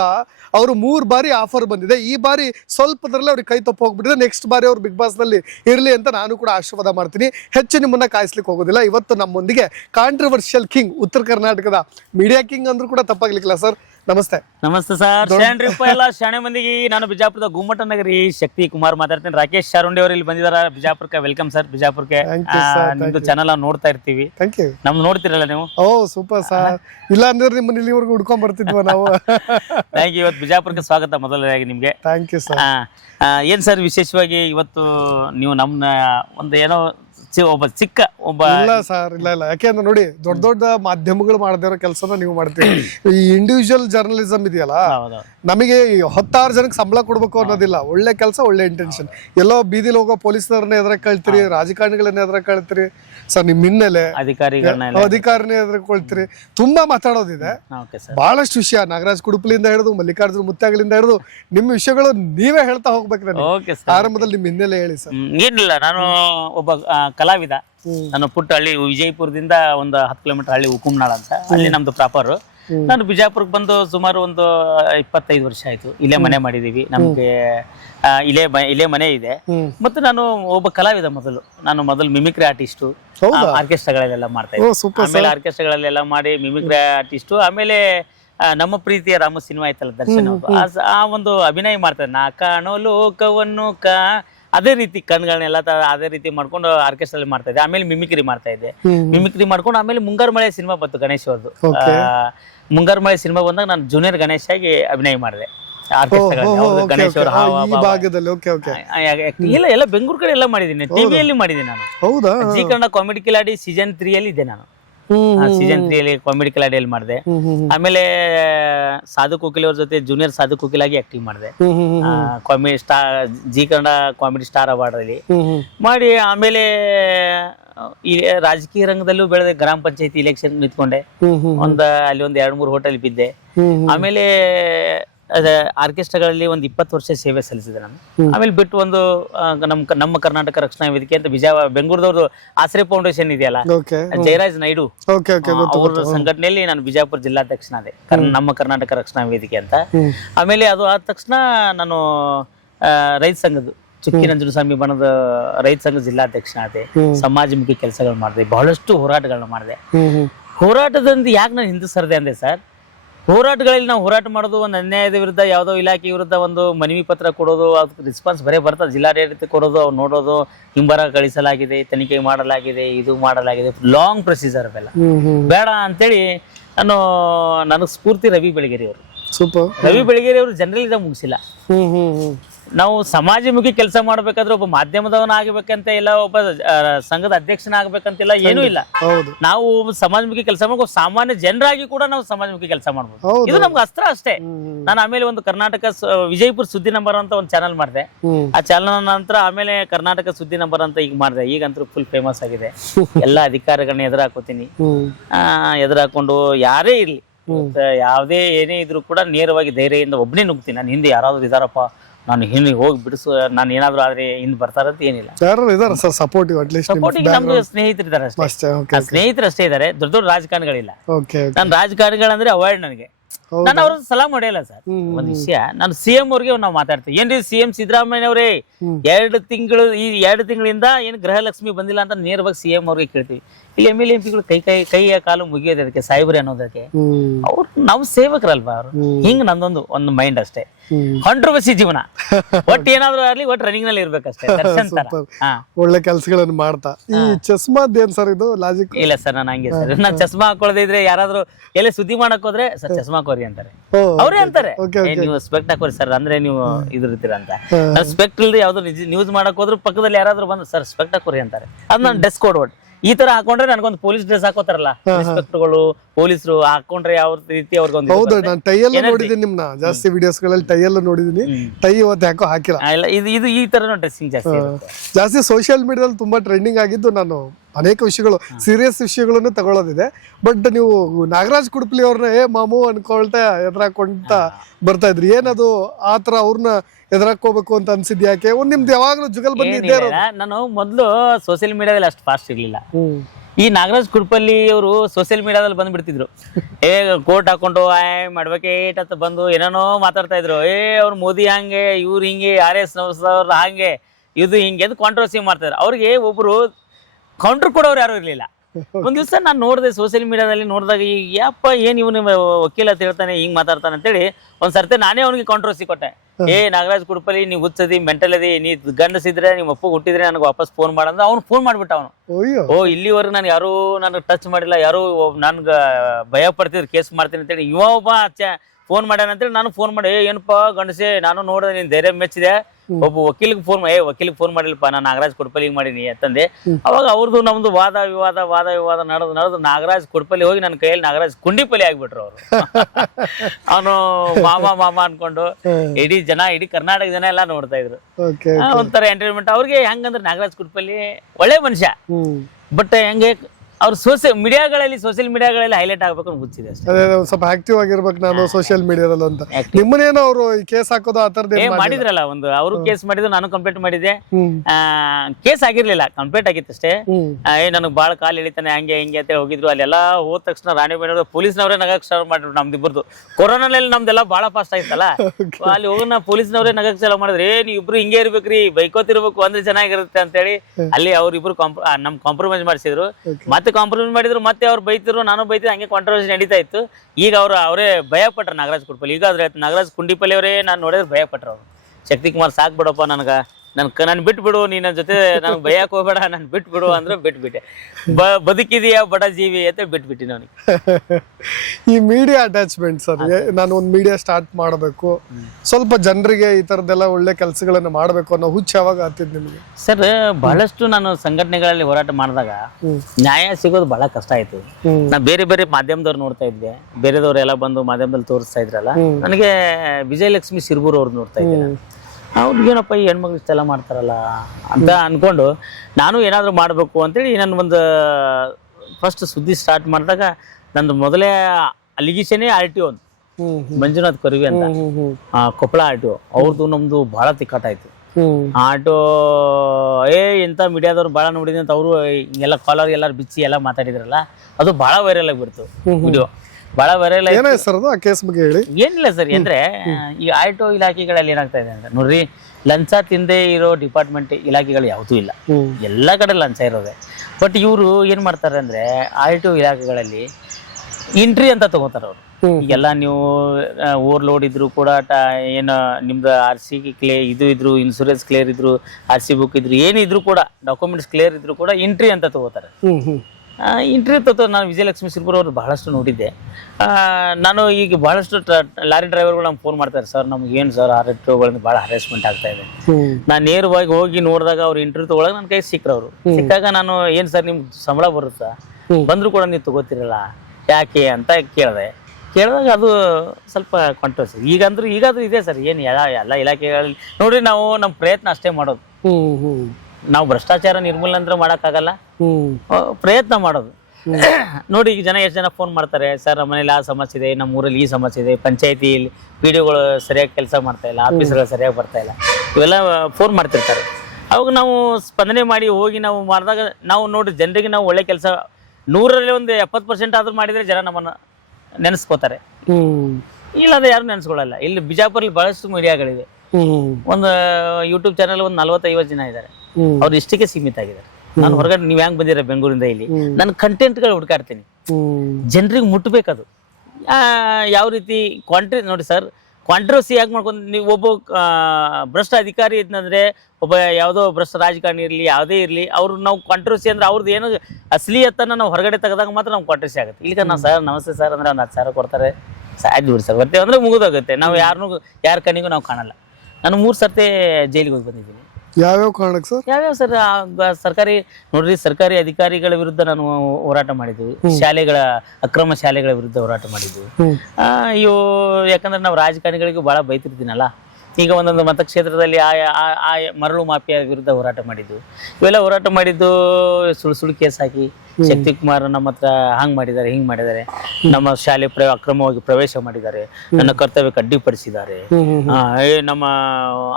ಅವರು 3 ಬಾರಿ ಆಫರ್ ಬಂದಿದೆ. ಈ ಬಾರಿ ಸ್ವಲ್ಪದರಲ್ಲೇ ಅವ್ರಿಗೆ ಕೈ ತಪ್ಪು ಹೋಗ್ಬಿಟ್ಟಿದೆ. ನೆಕ್ಸ್ಟ್ ಬಾರಿ ಅವ್ರು ಬಿಗ್ ಬಾಸ್ನಲ್ಲಿ ಇರಲಿ ಅಂತ ನಾನು ಕೂಡ ಆಶೀರ್ವಾದ ಮಾಡ್ತೀನಿ. ಹೆಚ್ಚು ನಿಮ್ಮನ್ನ ಕಾಯಿಸ್ಲಿಕ್ಕೆ ಹೋಗೋದಿಲ್ಲ. ಇವತ್ತು ನಮ್ಮೊಂದಿಗೆ ಕಾಂಟ್ರವರ್ಷಿಯಲ್ ಕಿಂಗ್, ಉತ್ತರ ಕರ್ನಾಟಕದ ಮೀಡಿಯಾ ಕಿಂಗ್ ಅಂದ್ರೂ ಕೂಡ ತಪ್ಪಾಗ್ಲಿಕ್ಕಿಲ್ಲ. ಸರ್ ನಮಸ್ತೆ. ನಮಸ್ತೆ ಸರ್. ಶಾಣ್ರಿಪ್ಪ ಎಲ್ಲ ಶಾಣೆ ಮಂದಿಗೆ, ನಾನು ಬಿಜಾಪುರದ ಗುಮ್ಮಟನಗರಿ ಶಕ್ತಿ ಕುಮಾರ್ ಮಾತಾಡ್ತೀನಿ. ರಾಕೇಶ್ ಶಾರುಂಡಿ ಅವರು ಇಲ್ಲಿ ಬಂದಿದ್ದಾರೆ ಬಿಜಾಪುರಕ್ಕೆ. Welcome sir ಬಿಜಾಪುರಕ್ಕೆ. ನಿಮ್ದು ಚಾನಲ್ ನೋಡ್ತಾ ಇರ್ತೀವಿ. ನಮ್ದು ನೋಡ್ತಿರಲ್ಲ ನೀವು? ಓ ಸೂಪರ್ ಸರ್. ಇಲ್ಲ ಅಂದ್ರೆ ನಿಮ್ಮನ್ನ ಇಲ್ಲಿವರೆಗೂ ಹುಡ್ಕೊಂಡ್ ಬರ್ತಿದ್ವ ನಾವು. Thank you. ಇವತ್ತು ಬಿಜಾಪುರಕ್ಕೆ ಸ್ವಾಗತ ಮೊದಲನೇದಾಗಿ ನಿಮ್ಗೆ. Thank you sir. ಏನ್ ಸರ್ ವಿಶೇಷವಾಗಿ ಇವತ್ತು ನೀವು ನಮ್ನ ಒಂದು ಏನೋ ಒಬ್ಬ ಚಿಕ್ಕ ಒಬ್ಬ? ಇಲ್ಲ ಸರ್, ಇಲ್ಲ. ಯಾಕೆಂದ್ರೆ ನೋಡಿ, ದೊಡ್ಡ ದೊಡ್ಡ ಮಾಧ್ಯಮಗಳು ಮಾಡದಿರೋ ಕೆಲಸನ ನೀವು ಮಾಡ್ತೀವಿ. ಈ ಇಂಡಿವಿಜುವಲ್ ಜರ್ನಲಿಸಮ್ ಇದೆಯಲ್ಲ, ನಮಗೆ 16 ಜನಕ್ಕೆ ಸಂಬಳ ಕೊಡ್ಬೇಕು ಅನ್ನೋದಿಲ್ಲ. ಒಳ್ಳೆ ಕೆಲಸ, ಒಳ್ಳೆ ಇಂಟೆನ್ಷನ್. ಎಲ್ಲೋ ಬೀದಿಲಿ ಹೋಗೋ ಪೊಲೀಸರನ್ನ ಎದುರ ಕಳ್ತೀರಿ, ರಾಜಕಾರಣಿಗಳನ್ನ ಎದುರ ಕಳ್ತೀರಿ ಸರ್. ನಿಮ್ ಹಿನ್ನೆಲೆ ಅಧಿಕಾರಿನೇ ಎದುರ್ಕೊಳ್ತೀರಿ. ತುಂಬಾ ಮಾತಾಡೋದಿದೆ, ಬಹಳಷ್ಟು ವಿಷಯ. ನಾಗರಾಜ್ ಕುಡುಪಲಿಂದ ಹಿಡಿದು ಮಲ್ಲಿಕಾರ್ಜುನ ಮುತ್ಯಾಗಳಿಂದ ಹಿಡಿದು ನಿಮ್ಮ ವಿಷಯಗಳು ನೀವೇ ಹೇಳ್ತಾ ಹೋಗ್ಬೇಕು. ನನಗೆ ಆರಂಭದಲ್ಲಿ ನಿಮ್ ಹಿನ್ನೆಲೆ ಹೇಳಿ ಸರ್. ಏನಿಲ್ಲ, ನಾನು ಒಬ್ಬ ಕಲಾವಿದ. ನಾನು ಪುಟ್ಟ ಹಳ್ಳಿ ವಿಜಯಪುರದಿಂದ ಒಂದು 10 ಕಿಲೋಮೀಟರ್ ಹಳ್ಳಿ ಹುಕುಂನಾಳ್ ಅಂತ, ಅಲ್ಲಿ ನಮ್ದು ಪ್ರಾಪರ್. ನಾನು ಬಿಜಾಪುರಕ್ಕೆ ಬಂದು ಸುಮಾರು ಒಂದು 25 ವರ್ಷ ಆಯ್ತು. ಇಲ್ಲೇ ಮನೆ ಮಾಡಿದೀವಿ. ನಮ್ಗೆ ಇಲ್ಲೇ ಮನೆ ಇದೆ. ಮತ್ತೆ ನಾನು ಒಬ್ಬ ಕಲಾವಿದ. ನಾನು ಮೊದಲು ಮಿಮಿಕ್ರಿ ಆರ್ಟಿಸ್ಟು, ಆರ್ಕೆಸ್ಟ್ರಾಗಳಲ್ಲೆಲ್ಲ ಮಾಡ್ತಾ ಇದ್ದೆ. ಆಮೇಲೆ ಆರ್ಕೆಸ್ಟ್ರಾಗಳಲ್ಲೆಲ್ಲ ಮಾಡಿ ಮಿಮಿಕ್ರಿ ಆರ್ಟಿಸ್ಟು. ಆಮೇಲೆ ನಮ್ಮ ಪ್ರೀತಿಯ ರಾಮ ಸಿನಿಮಾ ಆಯ್ತಲ್ಲ, ದರ್ಶನ್ ಅವರು, ಆ ಒಂದು ಅಭಿನಯ ಮಾಡ್ತಾರೆ. ನಾ ಕಾಣೋ ಲೋಕವನ್ನು ಅದೇ ರೀತಿ ಕಣ್ಗಳನ್ನೆಲ್ಲ ಅದೇ ರೀತಿ ಮಾಡ್ಕೊಂಡು ಆರ್ಕೆಸ್ಟ್ರಲ್ಲಿ ಮಾಡ್ತಾ ಇದ್ದೆ. ಆಮೇಲೆ ಮಿಮಿಕ್ರಿ ಮಾಡ್ತಾ ಇದ್ದೆ. ಮಿಮಿಕ್ರಿ ಮಾಡ್ಕೊಂಡು ಆಮೇಲೆ ಮುಂಗಾರು ಮಳೆ ಸಿನಿಮಾ ಬಂತು, ಗಣೇಶ್ ಅವ್ರದ್ದು. ಮುಂಗಾರು ಮಳೆ ಸಿನಿಮಾ ಬಂದಾಗ ನಾನು ಜೂನಿಯರ್ ಗಣೇಶ್ ಆಗಿ ಅಭಿನಯ ಮಾಡಿದೆ. ಗಣೇಶ್ ಅವ್ರ ಎಲ್ಲ ಬೆಂಗಳೂರು ಕಡೆ ಎಲ್ಲ ಮಾಡಿದ್ದೀನಿ. ಟಿವಿಯಲ್ಲಿ ಮಾಡಿದ್ದೀನಿ ನಾನು. G Kannada comedy Kiladi season 3 ಅಲ್ಲಿ ಇದ್ದೆ ನಾನು. ಸೀಸನ್ 3 ಅಲ್ಲಿ ಕಾಮಿಡಿ ಕಿಲಾಡಿಯಲ್ಲಿ ಮಾಡಿದೆ. ಆಮೇಲೆ ಸಾಧು ಕೋಕಿಲ್ ಅವ್ರ ಜೊತೆ ಜೂನಿಯರ್ ಸಾಧು ಕೋಕಿಲ್ ಆಗಿ ಆಕ್ಟಿಂಗ್ ಮಾಡಿದೆ. Comedy star, G Kannada comedy star award ಅಲ್ಲಿ ಮಾಡಿ. ಆಮೇಲೆ ಈ ರಾಜಕೀಯ ರಂಗದಲ್ಲೂ ಬೆಳೆದೆ. ಗ್ರಾಮ ಪಂಚಾಯತಿ ಇಲೆಕ್ಷನ್ ನಿಂತ್ಕೊಂಡೆ. ಅಲ್ಲಿ ಒಂದು 2-3 ಹೋಟೆಲ್ ಬಿದ್ದೆ. ಆಮೇಲೆ ಆರ್ಕೆಸ್ಟ್ರಾಗಳಲ್ಲಿ ಒಂದು 20 ವರ್ಷ ಸೇವೆ ಸಲ್ಲಿಸಿದೆ ನಾನು. ಆಮೇಲೆ ಬಿಟ್ಟು ಒಂದು ನಮ್ಮ ಕರ್ನಾಟಕ ರಕ್ಷಣಾ ವೇದಿಕೆ ಅಂತ ಬೆಂಗಳೂರದವ್ರದ್ದು ಆಶ್ರಯ ಫೌಂಡೇಶನ್ ಇದೆಯಲ್ಲ, ಜಯರಾಜ್ ನಾಯ್ಡು ಅವ್ರ ಸಂಘಟನೆಯಲ್ಲಿ ನಾನು ಬಿಜಾಪುರ ಜಿಲ್ಲಾಧ್ಯಕ್ಷನಾದೆ, ನಮ್ಮ ಕರ್ನಾಟಕ ರಕ್ಷಣಾ ವೇದಿಕೆ ಅಂತ. ಆಮೇಲೆ ಅದು ಆದ ತಕ್ಷಣ ನಾನು ರೈತ ಸಂಘದ ಚುಕ್ಕಿ ನಂಜುನಸ್ವಾಮಿ ಬಣದ ರೈತ ಸಂಘ ಜಿಲ್ಲಾಧ್ಯಕ್ಷ ಆದೆ. ಸಮಾಜಮುಖಿ ಕೆಲಸಗಳು ಮಾಡಿದೆ, ಬಹಳಷ್ಟು ಹೋರಾಟಗಳನ್ನ ಮಾಡಿದೆ. ಹೋರಾಟದಿಂದ ಯಾಕೆ ನಾನು ಹಿಂದೆ ಸರಿದೆ ಅಂದೆ ಸರ್, ಹೋರಾಟಗಳಲ್ಲಿ ನಾವು ಹೋರಾಟ ಮಾಡೋದು, ಒಂದು ಅನ್ಯಾಯದ ವಿರುದ್ಧ, ಯಾವುದೋ ಇಲಾಖೆ ವಿರುದ್ಧ ಒಂದು ಮನವಿ ಪತ್ರ ಕೊಡೋದು, ಅದಕ್ಕೆ ರೆಸ್ಪಾನ್ಸ್ ಬರೇ ಬರ್ತದೆ. ಜಿಲ್ಲಾಡಳಿತ ಕೊಡೋದು, ಅವ್ರು ನೋಡೋದು, ಹಿಂಬರ ಕಳಿಸಲಾಗಿದೆ, ತನಿಖೆ ಮಾಡಲಾಗಿದೆ, ಇದು ಮಾಡಲಾಗಿದೆ, ಲಾಂಗ್ ಪ್ರೊಸೀಜರ್ ಅವೆಲ್ಲ ಬೇಡ ಅಂತೇಳಿ ನನಗೆ ಸ್ಫೂರ್ತಿ ರವಿ ಬೆಳಗೆರೆ ಅವರು. ರವಿ ಬೆಳಗೆರೆ ಅವರು ಜನರಲಿಸಮ್ ಮುಗಿಸಿಲ್ಲ. ನಾವು ಸಮಾಜಮುಖಿ ಕೆಲಸ ಮಾಡ್ಬೇಕಾದ್ರೆ ಒಬ್ಬ ಮಾಧ್ಯಮದವನ ಆಗ್ಬೇಕಂತ ಇಲ್ಲ, ಒಬ್ಬ ಸಂಘದ ಅಧ್ಯಕ್ಷನ ಆಗ್ಬೇಕಂತಿಲ್ಲ, ಏನೂ ಇಲ್ಲ. ನಾವು ಸಮಾಜಮುಖಿ ಕೆಲಸ ಮಾಡ್ಕೋ, ಸಾಮಾನ್ಯ ಜನರಾಗಿ ಕೂಡ ನಾವು ಸಮಾಜಮುಖಿ ಕೆಲಸ ಮಾಡ್ಬೋದು. ಇದು ನಮ್ಗೆ ಅಸ್ತ್ರ ಅಷ್ಟೇ. ನಾನು ಆಮೇಲೆ ಒಂದು ಕರ್ನಾಟಕ ವಿಜಯಪುರ ಸುದ್ದಿ ನಂಬರ್ ಅಂತ ಒಂದು ಚಾನಲ್ ಮಾಡಿದೆ. ಆ ಚಾನಲ್ ನಂತರ ಆಮೇಲೆ ಕರ್ನಾಟಕ ಸುದ್ದಿ ನಂಬರ್ ಅಂತ ಈಗ ಮಾಡಿದೆ. ಈಗಂತೂ ಫುಲ್ ಫೇಮಸ್ ಆಗಿದೆ. ಎಲ್ಲ ಅಧಿಕಾರಿಗಳನ್ನ ಎದುರಾಕೋತೀನಿ. ಎದುರಾಕೊಂಡು ಯಾರೇ ಇರ್ಲಿ, ಯಾವುದೇ ಏನೇ ಇದ್ರು ಕೂಡ ನೇರವಾಗಿ ಧೈರ್ಯದಿಂದ ಒಬ್ಬನೇ ನುಗ್ತೀನಿ. ನಾನು ಹಿಂದೆ ಯಾರಾದ್ರೂ ಇದಾರಪ್ಪ, ನಾನು ಹಿಂದೆ ಹೋಗಿ ಬಿಡಿಸು, ನಾನು ಏನಾದ್ರು ಆದ್ರೆ ಹಿಂದ್ ಬರ್ತಾರಂತ ಏನಿಲ್ಲ. ನಮ್ದು ಸ್ನೇಹಿತರಿದ್ದಾರೆ ಅಷ್ಟೇ. ಸ್ನೇಹಿತರು ಅಷ್ಟೇ ಇದಾರೆ, ದೊಡ್ಡ ದೊಡ್ಡ ರಾಜಕಾರಣಿಗಳಿಲ್ಲ. ನಾನು ರಾಜಕಾರಣಿಗಳಂದ್ರೆ ಅವಾಯ್ಡ್. ನನಗೆ ನಾನು ಅವ್ರ ಸಲಾ ಹೊಡೆಯಲ್ಲ ಸರ್. ಒಂದ್ ವಿಷಯ, ನಾನು CM ಅವ್ರಿಗೆ ನಾವು ಮಾತಾಡ್ತೀವಿ. ಏನ್ರಿ CM ಸಿದ್ದರಾಮಯ್ಯ ಅವರೇ, 2 ತಿಂಗಳಿಂದ ಏನ್ ಗೃಹಲಕ್ಷ್ಮಿ ಬಂದಿಲ್ಲ ಅಂತ ನೇರವಾಗಿ CM ಅವ್ರಿಗೆ ಕೇಳ್ತೀವಿ. ಇಲ್ಲಿ MLA MP ಗಳು ಕೈಯ ಕಾಲು ಮುಗಿಯೋದು ಅದಕ್ಕೆ ಸಾಯಿಬ್ರಿ ಅನ್ನೋದಕ್ಕೆ ಅವ್ರು ನಾವು ಸೇವಕರಲ್ವಾ ಅವ್ರು ಹಿಂಗ್ ಒಂದು ಮೈಂಡ್ ಅಷ್ಟೇ. ಕಾಂಟ್ರವರ್ಸಿ ಜೀವನ ಒಟ್ಟು ಏನಾದ್ರು ಆಗ್ಲಿ ಒಟ್ಟು ರನ್ನಿಂಗ್ ನಲ್ಲಿ ಇರ್ಬೇಕಷ್ಟೇ. ದರ್ಶನ್ ತರ. ಒಳ್ಳೆ ಕೆಲಸಗಳನ್ನು ಮಾಡ್ತಾ. ಈ ಚಸ್ಮಾದ್ ಏನ್ ಸರ್ ಇದು ಲಾಜಿಕ್? ಇಲ್ಲ ಸರ್, ನಾನು ಹಂಗೆ ಸರ್, ನಾನು ಚಸ್ಮಾ ಹಾಕೊಳ್ಳದೆ ಇದ್ರೆ ಯಾರಾದ್ರೂ ಎಲ್ಲಿ ಸುದ್ದಿ ಮಾಡಕ್ ಹೋದ್ರೆ ಸರ್ ಚಸ್ಮಾ ಹಾಕೋರಿ ಅಂತಾರೆ. ಅವ್ರೇ ಅಂತಾರೆ ನೀವು ಸ್ಪೆಕ್ಟ್ ಹಾಕೋರಿ ಸರ್, ಅಂದ್ರೆ ನೀವು ಇದಿರ್ತೀರ ಅಂತ. ನಾನು ಸ್ಪೆಕ್ಟ್ ಇಲ್ದೆ ಯಾವ್ದು ನ್ಯೂಸ್ ಮಾಡಕ್ ಹೋದ್ರು ಪಕ್ಕದಲ್ಲಿ ಯಾರಾದ್ರೂ ಬಂದು ಸರ್ ಸ್ಪೆಕ್ಟ್ ಹಾಕೋರಿ ಅಂತಾರೆ. ಅದ್ ನಾನು ಡ್ರೆಸ್ ಕೋಡ್ ಒಟ್ಟು ಈ ತರ ಹಾಕೊಂಡ್ರೆ ನನ್ಗೊಂದು ಪೊಲೀಸ್ ಡ್ರೆಸ್ ಹಾಕೋತಾರಲ್ಲ ಇನ್ಸ್ಪೆಕ್ಟರ್ಗಳು ಪೊಲೀಸರು ಹಾಕೊಂಡ್ರೆ ಯಾವ ರೀತಿ ಅವ್ರಿಗೊಂದು. ಹೌದು, ನಾನು ಟೈ ಎಲ್ಲ ನೋಡಿದೀನಿ ನಿಮ್ನ ಜಾಸ್ತಿ ವಿಡಿಯೋಸ್ ಗಳಲ್ಲಿ, ಟೈ ಎಲ್ಲ ನೋಡಿದೀನಿ. ಟೈ ಇವತ್ತು ಯಾಕೋ ಹಾಕಿಲ್ಲ. ಇದು ಈ ತರ ಡ್ರೆಸ್ಸಿಂಗ್ ಜಾಸ್ತಿ ಸೋಷಿಯಲ್ ಮೀಡಿಯಾದಲ್ಲಿ ತುಂಬಾ ಟ್ರೆಂಡಿಂಗ್ ಆಗಿದ್ದು. ನಾನು ಅನೇಕ ವಿಷಯಗಳು, ಸೀರಿಯಸ್ ವಿಷಯಗಳನ್ನು ತಗೊಳ್ಳೋದಿದೆ. ಬಟ್ ನೀವು ನಾಗರಾಜ್ ಕುಡುಪ್ಲಿ ಅವ್ರನ್ನ ಮಾಮು ಅನ್ಕೊಳ್ತಾ ಎದುರಾಕೊಂತ ಬರ್ತಾ ಇದ್ರಿ. ಏನದು ಆತರ ಅವ್ರನ್ನ ಎದುರಾಕೋಬೇಕು ಅಂತ ಅನ್ಸಿದ್ ಯಾಕೆ? ನಿಮ್ದು ಯಾವಾಗ್ಲೂ ಜುಗಲ್ ಬಂದಿದ್ದೆ. ನಾನು ಮೊದ್ಲು ಸೋಷಿಯಲ್ ಮೀಡಿಯಾದಲ್ಲಿ ಅಷ್ಟು ಫಾಸ್ಟ್ ಇರ್ಲಿಲ್ಲ. ಈ ನಾಗರಾಜ್ ಕುಡುಪಲ್ಲಿ ಅವರು ಸೋಷಿಯಲ್ ಮೀಡಿಯಾದಲ್ಲಿ ಬಂದ್ಬಿಡ್ತಿದ್ರು. ಕೋಟ್ ಹಾಕೊಂಡು ಮಾಡ್ಬೇಕೇಟ್ ಬಂದು ಏನೇನೋ ಮಾತಾಡ್ತಾ ಇದ್ರು. ಅವ್ರು ಮೋದಿ ಹಂಗೆ, ಇವ್ರು ಹಿಂಗೆ, RS ಅವ್ರ ಹಂಗೆ, ಇದು ಹಿಂಗೆ ಅದು ಕಾಂಟ್ರವರ್ಸಿ ಮಾಡ್ತಾರೆ. ಅವ್ರಿಗೆ ಒಬ್ರು ಕೌಂಟರ್ ಕೊಡೋರು ಯಾರು ಇರ್ಲಿಲ್ಲ. ಒಂದ್ ದಿವ್ಸ ನಾನು ನೋಡಿದೆ ಸೋಷಿಯಲ್ ಮೀಡಿಯಾದಲ್ಲಿ, ನೋಡಿದಾಗ ಈ ಯಪ್ಪ ಏನ್ ಇವನು ವಕೀಲ ಅಂತ ಹೇಳ್ತಾನೆ, ಹಿಂಗ್ ಮಾತಾಡ್ತಾನೆ ಅಂತೇಳಿ ಒಂದ್ ಸರ್ತಿ ನಾನೇ ಅವ್ನಿಗೆ ಕಾಂಟ್ರವರ್ಸಿ ಕೊಟ್ಟೆ. ನಾಗರಾಜ್ ಕುಡುಪಲ್ಲಿ ನೀವು ಹುಚ್ಚದಿ, ಮೆಂಟಲ್ ಅದಿ, ನೀ ಗಂಡಸಿದ್ರೆ ನಿಮ್ಮ ಅಪ್ಪ ಹುಟ್ಟಿದ್ರೆ ನನಗೆ ವಾಪಸ್ ಫೋನ್ ಮಾಡಂದ್ರೆ ಅವ್ನು ಫೋನ್ ಮಾಡ್ಬಿಟ್ಟ. ಅವನು ಇಲ್ಲಿವರೆಗೂ ನಾನು ಯಾರು ನನಗೆ ಟಚ್ ಮಾಡಿಲ್ಲ, ಯಾರು ನನ್ಗೆ ಭಯ ಪಡ್ತಿದ್ರು ಕೇಸ್ ಮಾಡ್ತೀನಿ ಅಂತೇಳಿ. ಇವ ಒಬ್ಬ ಫೋನ್ ಮಾಡ್ಯಾನ ಅಂತೇಳಿ ನಾನು ಫೋನ್ ಮಾಡಿ, ಏನಪ್ಪಾ ಗಂಡಸೆ ನಾನು ನೋಡಿದೆ ನೀನ್ ಧೈರ್ಯ ಮೆಚ್ಚಿದೆ, ಒಬ್ಬ ವಕೀಲಿಗೆ ವಕೀಲಿಗೆ ಫೋನ್ ಮಾಡಿಲ್ಲಪ್ಪ, ನಾನು ನಾಗರಾಜ್ ಕುಡುಪಲ್ಲಿ ಹಿಂಗ್ ಮಾಡೀನಿ ಅಂತಂದೆ. ಅವಾಗ ಅವ್ರದ್ದು ನಮ್ದು ವಾದ ವಿವಾದ ನಡೆದು ನಾಗರಾಜ್ ಕುಡುಪಲ್ಲಿ ಹೋಗಿ ನನ್ನ ಕೈಯಲ್ಲಿ ನಾಗರಾಜ್ ಕುಂಡಿಪಲ್ಲಿ ಆಗ್ಬಿಟ್ರು ಅವರು. ಅವನು ಮಾಮ ಅನ್ಕೊಂಡು ಇಡೀ ಕರ್ನಾಟಕ ಜನ ಎಲ್ಲ ನೋಡ್ತಾ ಇದ್ರು. ಒಂಥರ ಎಂಟರ್ಟೈನ್ಮೆಂಟ್ ಅವ್ರಿಗೆ. ಹೆಂಗಂದ್ರೆ ನಾಗರಾಜ್ ಕುಡುಪಲ್ಲಿ ಒಳ್ಳೆ ಮನುಷ್ಯ, ಬಟ್ ಹೆಂಗೆ ಅವ್ರು ಸೋಷಿಯಲ್ ಮೀಡಿಯಾಗಳಲ್ಲಿ ಹೈಲೈಟ್ ಆಗ್ಬೇಕು ಅಂತ ಹುಚ್ಚಿದೆ ಅಷ್ಟೇ. ಸ್ವಲ್ಪ ಆಕ್ಟಿವ್ ಆಗಿರ್ಬೇಕು ನಾನು ಸೋಷಿಯಲ್ ಮೀಡಿಯಾದಲ್ಲಿ ಅಂತ. ನಿಮ್ಮನೇನೋ ಅವರು ಕೇಸ್ ಹಾಕೋದು ಆ ತರದ್ ಮಾಡಿದ್ರಲ್ಲ, ಒಂದು ಅವರು ಕೇಸ್ ಮಾಡಿದ್ರು, ನಾನು ಕಂಪ್ಲೇಂಟ್ ಮಾಡಿದ್ದೆ. ಕೇಸ್ ಆಗಿರ್ಲಿಲ್ಲ, ಕಂಪ್ಲೇಂಟ್ ಆಗಿತ್ತು ಅಷ್ಟೇ. ನನಗೆ ಬಾಳ ಕಾಲ್ ಎಳಿತಾನೆ ಹಂಗೆ ಹಿಂಗೆ ಅಂತ ಹೋಗಿದ್ರು. ಅಲ್ಲೆಲ್ಲ ಹೋದ ತಕ್ಷಣ ರಾಣಿಬೇಡ ಪೊಲೀಸ್ನವರೇ ನಗಕ್ ಸ್ಟಾರ್ಟ್ ಮಾಡಿದ್ರು. ನಮ್ದಿಬ್ಬರದು ಕೊರೋನಾದಲ್ಲಿ ನಮ್ದೆಲ್ಲ ಬಹಳ ಫಾಸ್ಟ್ ಆಯ್ತಲ್ಲ, ಅಲ್ಲಿ ಹೋಗೋಣ ಪೊಲೀಸ್ನವರೇ ನಗಕ್ ಚಾಲು ಮಾಡಿದ್ರೆ, ನೀವು ಇಬ್ರು ಹಿಂಗೆ ಇರ್ಬೇಕ್ರಿ, ಬೈಕೋತಿರ್ಬೇಕು ಅಂದ್ರೆ ಚೆನ್ನಾಗಿರುತ್ತೆ ಅಂತೇಳಿ ಅಲ್ಲಿ ಅವ್ರಿಬ್ರು ನಮ್ ಕಾಂಪ್ರಮೈಸ್ ಮಾಡಿಸಿದ್ರು. ಮತ್ತೆ ಕಾಂಪ್ರಮೈಸ್ ಮಾಡಿದ್ರು, ಮತ್ತೆ ಅವ್ರು ಬೈತಿದ್ರು, ನಾನು ಬೈತಿದ್ದೆ, ಹಂಗೆ ಕಾಂಟ್ರವರ್ಸಿ ನಡೀತಾ ಇತ್ತು. ಈಗ ಅವರೇ ಭಯ ಪಟ್ರು ನಾಗರಾಜ್ ಕುಡುಪಲ್ಲಿ. ಈಗ ಆದ್ರೆ ನಾಗರಾಜ್ ಕುಂಡಿಪಲ್ಲಿ ಅವರೇ ನಾನು ನೋಡಿದ್ರೆ ಭಯ ಪಟ್ರು. ಅವ್ರು ಶಕ್ತಿಕುಮಾರ್ ಸಾಕ್ ಬಿಡಪ್ಪ, ನನ್ ಬಿಟ್ಬಿಡು, ನೀನ್ ನನ್ನ ಜೊತೆ ನನ್ಗೆ ಭಯಕ್ಕೆ ಹೋಗ್ಬೇಡ, ನನ್ ಬಿಟ್ಬಿಡು ಅಂದ್ರೆ ಬಿಟ್ಬಿಟ್ಟೆ. ಬದುಕಿದೆಯಾ ಬಡ ಜೀವಿ ಅಂತ ಬಿಟ್ಬಿಟ್ಟಿ ನನಗೆ. ಈ ಮೀಡಿಯಾ ಅಟ್ಯಾಚ್ಮೆಂಟ್ ಸರ್, ನಾನು ಒಂದು ಮೀಡಿಯಾ ಸ್ಟಾರ್ಟ್ ಮಾಡಬೇಕು, ಸ್ವಲ್ಪ ಜನರಿಗೆ ಈ ತರದೆಲ್ಲ ಒಳ್ಳೆ ಕೆಲಸಗಳನ್ನ ಮಾಡಬೇಕು ಅನ್ನೋ ಹುಚ್ಚು ಯಾವಾಗ ಆಗ್ತಿದ್ ನಿಮ್ಗೆ? ಸರ್, ಬಹಳಷ್ಟು ನಾನು ಸಂಘಟನೆಗಳಲ್ಲಿ ಹೋರಾಟ ಮಾಡಿದಾಗ ನ್ಯಾಯ ಸಿಗೋದು ಬಹಳ ಕಷ್ಟ ಆಯ್ತು. ನಾ ಬೇರೆ ಮಾಧ್ಯಮದವ್ರು ನೋಡ್ತಾ ಇದ್ದೆ, ಬೇರೆದವ್ರೆಲ್ಲ ಬಂದು ಮಾಧ್ಯಮದಲ್ಲಿ ತೋರಿಸ್ತಾ ಇದ್ರಲ್ಲ, ನನಗೆ ವಿಜಯಲಕ್ಷ್ಮಿ ಸಿರ್ಬೂರ್ ಅವ್ರು ನೋಡ್ತಾ ಇದ್ದೆ. ಅವ್ರಿಗೇನಪ್ಪ ಈ ಹೆಣ್ಮಕ್ಳು ಇಷ್ಟೆಲ್ಲ ಮಾಡ್ತಾರಲ್ಲ ಅಂತ ಅನ್ಕೊಂಡು ನಾನು ಏನಾದ್ರು ಮಾಡ್ಬೇಕು ಅಂತೇಳಿ ನನ್ನ ಒಂದು ಫಸ್ಟ್ ಸುದ್ದಿ ಸ್ಟಾರ್ಟ್ ಮಾಡಿದಾಗ ನಂದು ಮೊದಲೇ ಅಲಿಗೇಷನೇ RTO ಒಂದು ಮಂಜುನಾಥ್ ಕರ್ವಿ ಅಂತ, ಕೊಪ್ಪಳ RTO ಅವ್ರದ್ದು ನಮ್ದು ಬಹಳ ತಿಕ್ಕಾಟ ಆಯ್ತು. ಆಟೋ ಎಂತ ಮೀಡಿಯಾದವ್ರು ಬಹಳ ನೋಡಿದ್ವಿ ಅಂತ ಅವರು ಎಲ್ಲ ಕಾಲರ್ ಎಲ್ಲಾರು ಬಿಚ್ಚಿ ಎಲ್ಲ ಮಾತಾಡಿದ್ರಲ್ಲ, ಅದು ಬಹಳ ವೈರಲ್ ಆಗಿಬಿಡ್ತು ವಿಡಿಯೋ, ಬಹಳ ವೈರಲ್ ಏನಿಲ್ಲ ಸರ್. ಅಂದ್ರೆ ಈ ಆಟೋ ಇಲಾಖೆಗಳಲ್ಲಿ ಏನಾಗ್ತಾ ಇದೆ ಅಂದ್ರೆ ನೋಡ್ರಿ, ಲಂಚ ತಿಂದೇ ಇರೋ ಡಿಪಾರ್ಟ್ಮೆಂಟ್ ಇಲಾಖೆಗಳು ಯಾವ್ದೂ ಇಲ್ಲ, ಎಲ್ಲ ಕಡೆ ಲಂಚ ಇರೋದೆ. ಬಟ್ ಇವರು ಏನ್ ಮಾಡ್ತಾರೆ ಅಂದ್ರೆ ಆಟೋ ಇಲಾಖೆಗಳಲ್ಲಿ ಎಂಟ್ರಿ ಅಂತ ತಗೋತಾರ ಅವ್ರು. ಈಗೆಲ್ಲ ನೀವು ಓವರ್ಲೋಡ್ ಇದ್ರು ಕೂಡ ಏನು ನಿಮ್ದು RC ಇದ್ರು, ಇನ್ಸೂರೆನ್ಸ್ ಕ್ಲಿಯರ್ ಇದ್ರು, RC ಬುಕ್ ಇದ್ರು, ಏನಿದ್ರು ಕೂಡ ಡಾಕ್ಯುಮೆಂಟ್ಸ್ ಕ್ಲಿಯರ್ ಇದ್ರು ಕೂಡ ಎಂಟ್ರಿ ಅಂತ ತಗೋತಾರೆ. ಇಂಟರ್ವ್ಯೂ ನಾನು ವಿಜಯಲಕ್ಷ್ಮಿ ಸಿರ್ಬೂರ್ ಅವ್ರು ಬಹಳಷ್ಟು ನೋಡಿದ್ದೆ. ನಾನು ಈಗ ಬಹಳಷ್ಟು ಲಾರಿ ಡ್ರೈವರ್ಗಳು ನಮ್ಗೆ ಫೋನ್ ಮಾಡ್ತಾರೆ, ಸರ್ ನಮ್ಗೆ ಏನು ಸರ್ RTOಗಳಿಂದ ಭಾಳ ಹರಾಸ್ಮೆಂಟ್ ಆಗ್ತಾ ಇದೆ. ನಾನು ನೇರವಾಗಿ ಹೋಗಿ ನೋಡಿದಾಗ ಅವ್ರು ಇಂಟರ್ವ್ಯೂ ತಗೊಳಗ ನನ್ನ ಕೈ ಸಿಕ್ಕರು. ಅವರು ಸಿಕ್ಕಾಗ ನಾನು ಏನು ಸರ್ ನಿಮ್ಗೆ ಸಂಬಳ ಬರುತ್ತಾ, ಬಂದರೂ ಕೂಡ ನೀವು ತಗೋತಿರಲ್ಲ ಯಾಕೆ ಅಂತ ಕೇಳಿದಾಗ ಅದು ಸ್ವಲ್ಪ ಕಾಂಟ್ರವರ್ಸಿ. ಈಗಾದ್ರೂ ಇದೆ ಸರ್, ಏನು ಎಲ್ಲ ಇಲಾಖೆಗಳಲ್ಲಿ ನೋಡ್ರಿ, ನಾವು ನಮ್ಮ ಪ್ರಯತ್ನ ಅಷ್ಟೇ ಮಾಡೋದು. ನಾವು ಭ್ರಷ್ಟಾಚಾರ ನಿರ್ಮೂಲನೆ ಅಂದ್ರೆ ಮಾಡೋಕ್ಕಾಗಲ್ಲ, ಪ್ರಯತ್ನ ಮಾಡೋದು. ನೋಡಿ ಈಗ ಎಷ್ಟು ಜನ ಫೋನ್ ಮಾಡ್ತಾರೆ, ಸರ್ ನಮ್ಮ ಮನೇಲಿ ಆ ಸಮಸ್ಯೆ ಇದೆ, ನಮ್ಮ ಊರಲ್ಲಿ ಈ ಸಮಸ್ಯೆ ಇದೆ, ಪಂಚಾಯತಿಯಲ್ಲಿ PDOಗಳು ಸರಿಯಾಗಿ ಕೆಲಸ ಮಾಡ್ತಾ ಇಲ್ಲ, ಆಫೀಸ್ಗಳು ಸರಿಯಾಗಿ ಬರ್ತಾ ಇಲ್ಲ, ಇವೆಲ್ಲ ಫೋನ್ ಮಾಡ್ತಿರ್ತಾರೆ. ಅವಾಗ ನಾವು ಸ್ಪಂದನೆ ಮಾಡಿ ಹೋಗಿ ನಾವು ಮಾಡಿದಾಗ ನಾವು ನೋಡಿ ಜನರಿಗೆ ನಾವು ಒಳ್ಳೆ ಕೆಲಸ 100ರಲ್ಲಿ ಒಂದು 70% ಆದ್ರೂ ಮಾಡಿದ್ರೆ ಜನ ನಮ್ಮನ್ನು ನೆನೆಸ್ಕೋತಾರೆ. ಇಲ್ಲದ ಯಾರು ನೆನೆಸ್ಕೊಳ್ಳಲ್ಲ. ಇಲ್ಲಿ ಬಿಜಾಪುರಲ್ಲಿ ಬಹಳಷ್ಟು ಮೀಡಿಯಾಗಳಿವೆ. ಒಂದು ಯೂಟ್ಯೂಬ್ ಚಾನಲ್ ಒಂದು 40-50 ಜನ ಇದ್ದಾರೆ, ಅವ್ರು ಇಷ್ಟಕ್ಕೆ ಸೀಮಿತ ಆಗಿದ್ದಾರೆ. ನಾನು ಹೊರಗಡೆ ನೀವ್ ಹೆಂಗ್ ಬಂದಿರ ಬೆಂಗಳೂರಿಂದ ಇಲ್ಲಿ ನಾನು ಕಂಟೆಂಟ್ಗಳು ಹುಡುಕಾಡ್ತೀನಿ, ಜನರಿಗೆ ಮುಟ್ಬೇಕದು. ಯಾವ ರೀತಿ ನೋಡಿ ಸರ್, ಕಾಂಟ್ರವರ್ಸಿ ಯಾಕೆ ಮಾಡ್ಕೊಂಡು ನೀವು ಒಬ್ಬ ಭ್ರಷ್ಟ ಅಧಿಕಾರಿ ಇದ್ನಂದ್ರೆ, ಒಬ್ಬ ಯಾವುದೋ ಭ್ರಷ್ಟ ರಾಜಕಾರಣಿ ಇರಲಿ ಯಾವುದೇ ಇರಲಿ, ಅವ್ರು ನಾವು ಕಾಂಟ್ರವರ್ಸಿ ಅಂದ್ರೆ ಅವ್ರದ್ದು ಏನು ಅಸಲಿಯತ್ತನ್ನು ನಾವು ಹೊರಗಡೆ ತೆಗೆದಾಗ ಮಾತ್ರ ನಾವು ಕಾಂಟ್ರವರ್ಸಿ ಆಗುತ್ತೆ. ಈಗ ನಾವು ಸರ್ ನಮಸ್ತೆ ಸರ್ ಅಂದ್ರೆ ಒಂದು 10,000 ಕೊಡ್ತಾರೆ, ಆಯ್ತು ಬಿಡಿ ಸರ್ ಬರ್ತೇವೆ ಅಂದ್ರೆ ಮುಗಿದೋಗುತ್ತೆ. ನಾವು ಯಾರ ಕಣ್ಣಿಗೂ ನಾವು ಕಾಣಲ್ಲ. ನಾನು 3 ಸರ್ತಿ ಜೈಲಿಗೆ ಹೋಗಿ ಬಂದಿದ್ದೀನಿ. ಯಾವ್ಯಾವ ಕಾರಣಕ್ಕೆ ಸರ್? ಯಾವ್ಯಾವ ಸರ್? ಸರ್ಕಾರಿ ನೋಡ್ರಿ, ಸರ್ಕಾರಿ ಅಧಿಕಾರಿಗಳ ವಿರುದ್ಧ ನಾನು ಹೋರಾಟ ಮಾಡಿದ್ವಿ, ಅಕ್ರಮ ಶಾಲೆಗಳ ವಿರುದ್ಧ ಹೋರಾಟ ಮಾಡಿದ್ವಿ. ಇವು ಯಾಕಂದ್ರೆ ನಾವು ರಾಜಕಾರಣಿಗಳಿಗೂ ಬಹಳ ಬೈತಿರ್ತೀನಲ್ಲ. ಈಗ ಒಂದೊಂದು ಮತಕ್ಷೇತ್ರದಲ್ಲಿ ಆ ಮರಳು ಮಾಫಿಯಾ ವಿರುದ್ಧ ಹೋರಾಟ ಮಾಡಿದ್ದು, ಇವೆಲ್ಲ ಹೋರಾಟ ಮಾಡಿದ್ದು ಸುಳ್ಳು ಕೇಸ್ ಹಾಕಿ ಶಕ್ತಿಕುಮಾರ್ ನಮ್ಮ ಹತ್ರ ಹಂಗ್ ಮಾಡಿದ್ದಾರೆ, ಹಿಂಗ್ ಮಾಡಿದ್ದಾರೆ, ನಮ್ಮ ಶಾಲೆ ಅಕ್ರಮವಾಗಿ ಪ್ರವೇಶ ಮಾಡಿದ್ದಾರೆ, ನನ್ನ ಕರ್ತವ್ಯಕ್ಕೆ ಅಡ್ಡಿಪಡಿಸಿದ್ದಾರೆ, ನಮ್ಮ